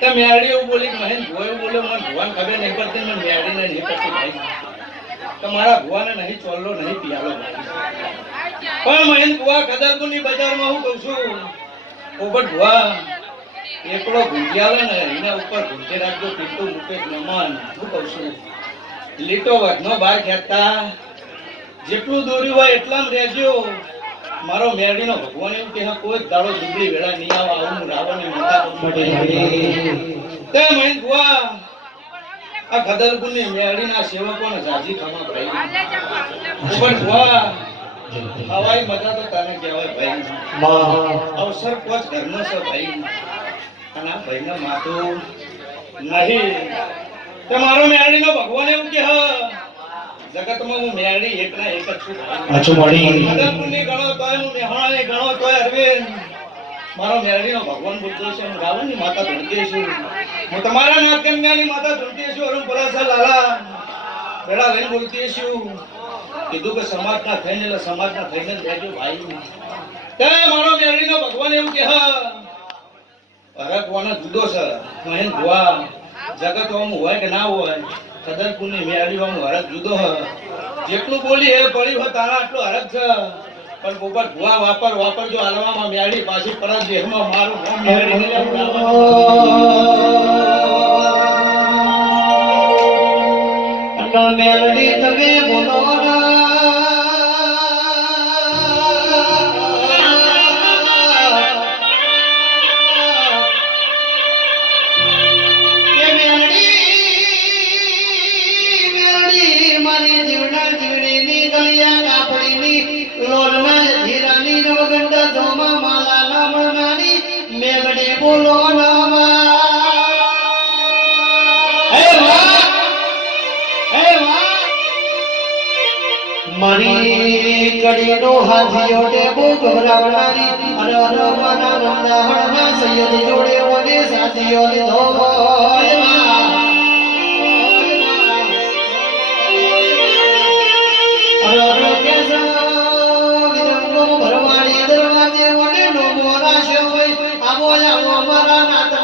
તે મેળી એવું બોલી મહેન ભુવા એવું બોલ્યો મને ભુવાને ખબર નહીં પડતી મને મેળીને નહીં પડતી ભાઈ તમારા ભુવાને નહીં ચોલ્લો નહીં પિયાલો પણ મહેન ભુવા કદરપુરની બજારમાં હું કહું છું પોપટ ભુવા એકડો ગુંજિયાલો ને એના ઉપર ગુંજે રાખજો પીટું મુકેશ નમન હું કહું છું લીટો વધનો બાર ખેંચતા જેટલું દોર્યું હોય એટલામાં રહેજો મારો મેરડીનો ભગવાન એવું કે કોઈ દાડો ડુબળી વેળા નહીં આવા આવું રાવણની માતા તે મહેન ભુવા આ ગદલપુરની મેરડીના સેવકોને જાજી ખમા ભાઈ ઉપર ભુવા હવાઈ મજા તો તને કહેવાય ભાઈ અવસર પોચ ઘરનો છે ભાઈ અને આ ભાઈનો માથું નહીં તે મારો મેરડીનો ભગવાન એવું કે જગતમાં હું મેરડી એકના એક જ છું અચો મળી ગદલપુરની ગણો તોય હું મેહાણાની ગણો તોય અરવિંદ મારો મેરડીનો ભગવાન બોલતો છે હું રાવણની માતા ધૂણતી છું હું તમારા નાગકન્યાની માતા ધૂણતી છું અરુણ પરાસર લાલા બેડા લઈને બોલતી છું કીધું કે સમાજના થઈને એટલે સમાજના થઈને જ રહેજો ભાઈ તે મારો મેરડીનો ભગવાન એવું કે હરકવાનો જુદો છે મહેન ભુવા જગત આમ હોય કે ના હોય કદરપુરની મેરડી આમ હરક જુદો હ જેટલું બોલી એ પડ્યું હોય તારા આટલું હરક છે પણ પોપટ ભુવા વાપરજો હાલવામાં મેરડી પાછી પરત દેહમાં મારું નામ મેરડી મેરડી તમે બોલો મારી કડીનો હાથીઓ ટેબો ગભરાવનારી અને અનવાના નંદાહણના સૈયદ જોડે મને સાથીઓ લીધો ભરવાડી દરવાજે મને નો મોરાશ હોય આવો આવો મારા નાત